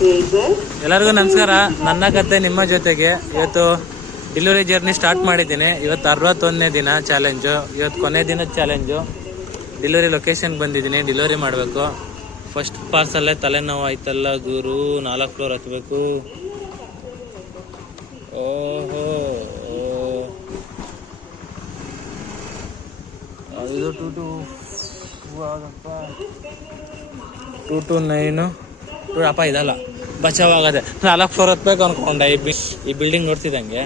ಎಲ್ಲರಿಗೂ ನಮಸ್ಕಾರ. ನನ್ನ ಕತೆ ನಿಮ್ಮ ಜೊತೆಗೆ. ಇವತ್ತು ಡೆಲಿವರಿ ಜರ್ನಿ ಸ್ಟಾರ್ಟ್ ಮಾಡಿದ್ದೀನಿ. ಇವತ್ತು 61ನೇ ದಿನ ಚಾಲೆಂಜು. ಇವತ್ತು ಕೊನೆ ದಿನದ ಚಾಲೆಂಜು. ಡೆಲಿವರಿ ಲೊಕೇಶನ್ಗೆ ಬಂದಿದ್ದೀನಿ. ಡೆಲಿವರಿ ಮಾಡಬೇಕು. ಫಸ್ಟ್ ಪಾರ್ಸಲ್ಲೇ ತಲೆನೋವು ಆಯ್ತಲ್ಲ ಗುರು. 4 ಫ್ಲೋರ್ ಹತ್ತಬೇಕು. ಓಹೋ, ಇದು 229 ಅಪ್ಪ. ಇದಲ್ಲ ಬಚಾವಾಗದೆ. 4 ಫ್ಲೋರ್ ಹತ್ಬೇಕು ಅನ್ಕೊಂಡೆ. ಈ ಬಿಲ್ಡಿಂಗ್ ನೋಡ್ತಿದ್ದಂಗೆ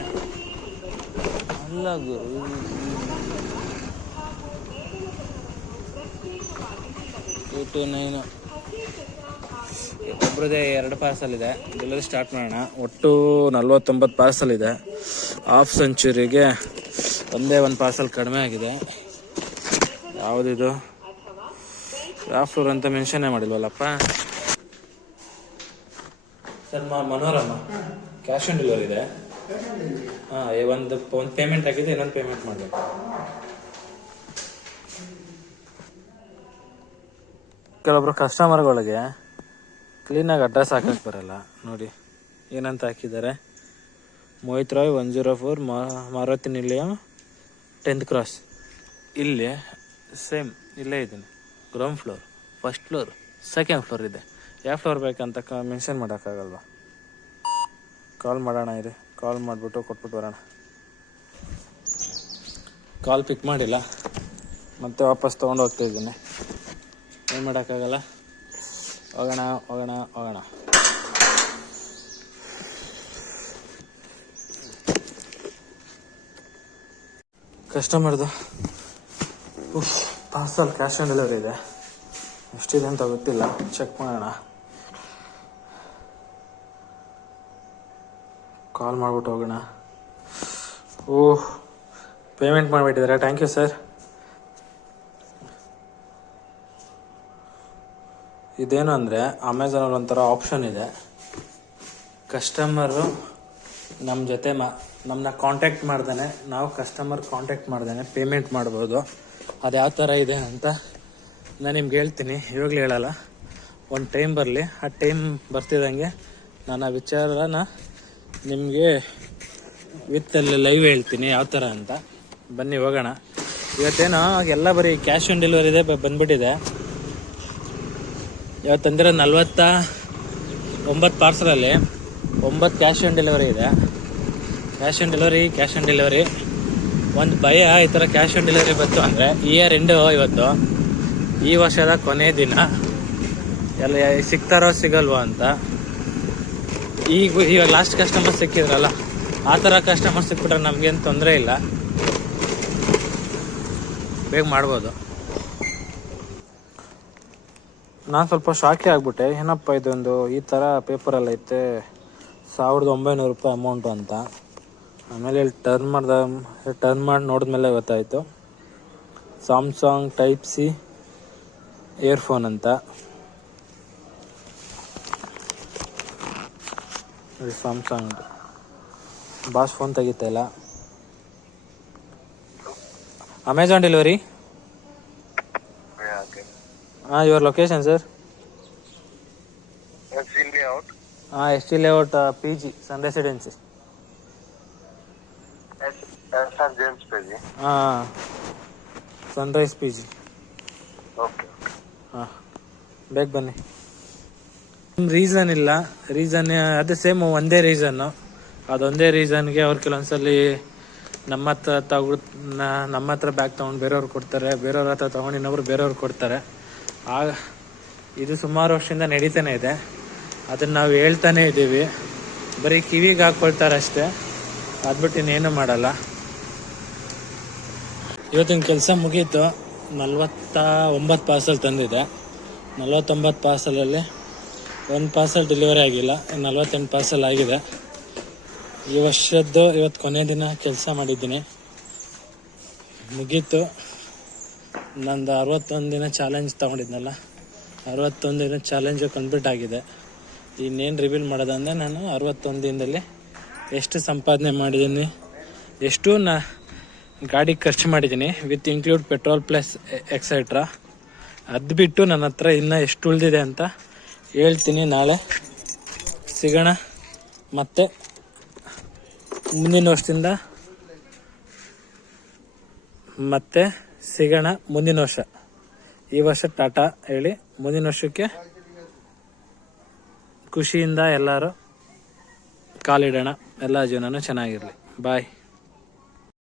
ಅಲ್ಲ ಗುರು. ಒಬ್ಬರದೇ 2 ಪಾರ್ಸಲ್ ಇದೆ. ಡೆಲಿವರಿ ಸ್ಟಾರ್ಟ್ ಮಾಡೋಣ. ಒಟ್ಟು 49 ಪಾರ್ಸಲ್ ಇದೆ. ಹಾಫ್ ಸೆಂಚುರಿಗೆ ಒಂದೇ ಒಂದು ಪಾರ್ಸಲ್ ಕಡಿಮೆ ಆಗಿದೆ. ಯಾವುದಿದು? ಯಾವ ಫ್ಲೋರ್ ಅಂತ ಮೆನ್ಷನ್ನೇ ಮಾಡಿಲ್ವಲ್ಲಪ್ಪ. Sir Manorama cash on delivery ಇದೆ. ಹಾಂ, ಒಂದು ಪೇಮೆಂಟ್ ಆಗಿದೆ, ಇನ್ನೊಂದು ಪೇಮೆಂಟ್ ಮಾಡಬೇಕು. ಕೆಲವೊಬ್ರು ಕಸ್ಟಮರ್ಗಳಿಗೆ ಕ್ಲೀನಾಗಿ ಅಡ್ರೆಸ್ ಹಾಕಕ್ಕೆ ಬರಲ್ಲ. ನೋಡಿ ಏನಂತ ಹಾಕಿದ್ದಾರೆ. ಮೋಹಿತ್ ರಾಯ್ 104 ಮಾರುತಿ ನಿಲಯ 10th ಕ್ರಾಸ್. ಇಲ್ಲಿ ಸೇಮ್ ಇಲ್ಲೇ ಇದ್ದೀನಿ. Ground floor, first floor, second floor ಇದೆ. ಯಾವ ಫ್ಲೋರ್ ಬೇಕಂತ ಮೆನ್ಷನ್ ಮಾಡೋಕ್ಕಾಗಲ್ವ? ಕಾಲ್ ಮಾಡೋಣ ಇರಿ. ಕಾಲ್ ಮಾಡಿಬಿಟ್ಟು ಕೊಟ್ಬಿಟ್ಟು ಬರೋಣ. ಕಾಲ್ ಪಿಕ್ ಮಾಡಿಲ್ಲ, ಮತ್ತೆ ವಾಪಸ್ ತೊಗೊಂಡು ಹೋಗ್ತಾಯಿದ್ದೀನಿ. ಏನು ಮಾಡೋಕ್ಕಾಗಲ್ಲ. ಹೋಗೋಣ. ಕಸ್ಟಮರ್ದು ಪಾರ್ಸಲ್ ಕ್ಯಾಶ್ ಆನ್ ಡೆಲಿವರಿ ಇದೆ. ಎಷ್ಟಿದೆ ಅಂತ ಗೊತ್ತಿಲ್ಲ, ಚೆಕ್ ಮಾಡೋಣ. ಕಾಲ್ ಮಾಡಿಬಿಟ್ಟು ಹೋಗೋಣ. ಪೇಮೆಂಟ್ ಮಾಡಿಬಿಟ್ಟಿದ್ದಾರೆ. Thank you sir. ಇದೇನು ಅಂದರೆ ಅಮೆಝಾನಲ್ಲಿ ಒಂಥರ ಆಪ್ಷನ್ ಇದೆ. ಕಸ್ಟಮರು ನಮ್ಮ ಜೊತೆ ನಮ್ಮನ್ನ ಕಾಂಟ್ಯಾಕ್ಟ್ ಮಾಡ್ದೇ, ನಾವು ಕಸ್ಟಮರ್ ಕಾಂಟ್ಯಾಕ್ಟ್ ಮಾಡ್ದೇ ಪೇಮೆಂಟ್ ಮಾಡ್ಬೋದು. ಅದು ಯಾವ ಥರ ಇದೆ ಅಂತ ನಾನು ನಿಮ್ಗೆ ಹೇಳ್ತೀನಿ. ಇವಾಗಲೇ ಹೇಳಲ್ಲ, ಒಂದು ಟೈಮ್ ಬರಲಿ. ಆ ಟೈಮ್ ಬರ್ತಿದ್ದಂಗೆ ನಾನು ಆ ವಿಚಾರನ ನಿಮಗೆ ವಿತ್ತಲ್ಲಿ ಲೈವ್ ಹೇಳ್ತೀನಿ ಯಾವ ಥರ ಅಂತ. ಬನ್ನಿ ಹೋಗೋಣ. ಇವತ್ತೇನೋ ಎಲ್ಲ ಬರೀ ಕ್ಯಾಶ್ ಆನ್ ಡೆಲಿವರಿ ಇದೆ ಬಂದ್ಬಿಟ್ಟಿದೆ. ಇವತ್ತಂದರೆ 49 ಪಾರ್ಸಲಲ್ಲಿ 9 ಕ್ಯಾಶ್ ಆನ್ ಡೆಲಿವರಿ ಇದೆ. ಕ್ಯಾಶ್ ಆನ್ ಡೆಲಿವರಿ ಒಂದು ಭಯ. ಈ ಥರ ಕ್ಯಾಶ್ ಆನ್ ಡೆಲಿವರಿ ಬಂತು ಅಂದರೆ ಇಯರ್ ಎಂಡು. ಇವತ್ತು ಈ ವರ್ಷದ ಕೊನೆ ದಿನ. ಎಲ್ಲ ಸಿಗ್ತಾರೋ ಸಿಗಲ್ವೋ ಅಂತ. ಇವಾಗ ಲಾಸ್ಟ್ ಕಸ್ಟಮರ್ ಸಿಕ್ಕಿದ್ರಲ್ಲ, ಆ ಥರ ಕಸ್ಟಮರ್ ಸಿಕ್ಬಿಟ್ರೆ ನಮಗೇನು ತೊಂದರೆ ಇಲ್ಲ, ಬೇಗ ಮಾಡ್ಬೋದು. ನಾನು ಸ್ವಲ್ಪ ಶಾಕೇ ಆಗಿಬಿಟ್ಟೆ. ಏನಪ್ಪ ಇದೊಂದು ಈ ಥರ ಪೇಪರಲ್ಲಿ ಐತೆ 1900 ರೂಪಾಯಿ ಅಮೌಂಟು ಅಂತ. ಆಮೇಲೆ ಇಲ್ಲಿ ಟರ್ನ್ ಮಾಡಿ ನೋಡಿದ್ಮೇಲೆ ಗೊತ್ತಾಯಿತು ಸ್ಯಾಮ್ಸಂಗ್ ಟೈಪ್ ಸಿ ಇಯರ್ಫೋನ್ ಅಂತ. ನೋಡಿ ಸ್ಯಾಮ್ಸಂಗ್. ಬಾಸ್ ಫೋನ್ ತೆಗಿತಾ ಇಲ್ಲ. Amazon delivery. Your location sir? SG layout PG Sun Residency. Sunrise PG. ಬೇಗ ಬನ್ನಿ. ರೀಸನ್ ಇಲ್ಲ. ಅದೇ ಸೇಮ್ ಒಂದೇ ರೀಸನ್ನು. ಅದೊಂದೇ ರೀಸನ್ಗೆ ಅವ್ರು ಕೆಲವೊಂದ್ಸಲಿ ನಮ್ಮ ಹತ್ರ ಬ್ಯಾಗ್ ತೊಗೊಂಡು ಬೇರೆಯವ್ರು ಕೊಡ್ತಾರೆ, ಬೇರೆಯವ್ರ ಹತ್ರ ತೊಗೊಂಡು ಇನ್ನೊಬ್ರು ಬೇರೆಯವ್ರು ಕೊಡ್ತಾರೆ. ಇದು ಸುಮಾರು ವರ್ಷದಿಂದ ನಡೀತಾನೆ ಇದೆ. ಅದನ್ನು ನಾವು ಹೇಳ್ತಾನೆ ಇದ್ದೀವಿ. ಬರೀ ಕಿವಿಗೆ ಹಾಕ್ಕೊಳ್ತಾರೆ ಅಷ್ಟೇ, ಅದ್ಬಿಟ್ಟು ಇನ್ನೇನು ಮಾಡಲ್ಲ. ಇವತ್ತಿನ ಕೆಲಸ ಮುಗೀತು. 49 ಪಾರ್ಸಲ್ ತಂದಿದೆ. 49 ಪಾರ್ಸಲಲ್ಲಿ ಒಂದು ಪಾರ್ಸಲ್ ಡೆಲಿವರಿ ಆಗಿಲ್ಲ. 48 ಪಾರ್ಸಲ್ ಆಗಿದೆ. ಈ ವರ್ಷದ್ದು ಇವತ್ತು ಕೊನೆ ದಿನ ಕೆಲಸ ಮಾಡಿದ್ದೀನಿ. ಮುಗೀತು. ನಂದು 61 ದಿನ ಚಾಲೆಂಜ್ ತೊಗೊಂಡಿದ್ನಲ್ಲ, 61 ದಿನ ಚಾಲೆಂಜು ಕಂಪ್ಲೀಟ್ ಆಗಿದೆ. ಇನ್ನೇನು ರಿವೀಲ್ ಮಾಡೋದಂದರೆ ನಾನು 61 ದಿನದಲ್ಲಿ ಎಷ್ಟು ಸಂಪಾದನೆ ಮಾಡಿದ್ದೀನಿ, ಎಷ್ಟು ಗಾಡಿಗೆ ಖರ್ಚು ಮಾಡಿದ್ದೀನಿ with include petrol plus etcetera. ಅದು ಬಿಟ್ಟು ನನ್ನ ಹತ್ರ ಇನ್ನೂ ಎಷ್ಟು ಉಳಿದಿದೆ ಅಂತ ಹೇಳ್ತೀನಿ ನಾಳೆ. ಸಿಗೋಣ ಮತ್ತೆ ಮುಂದಿನ ವರ್ಷದಿಂದ. ಮತ್ತೆ ಸಿಗೋಣ ಮುಂದಿನ ವರ್ಷ. ಈ ವರ್ಷ ಟಾಟಾ ಹೇಳಿ, ಮುಂದಿನ ವರ್ಷಕ್ಕೆ ಖುಷಿಯಿಂದ ಎಲ್ಲರೂ ಕಾಲಿಡೋಣ. ಎಲ್ಲ ಜೀವನನೂ ಚೆನ್ನಾಗಿರಲಿ. ಬಾಯ್.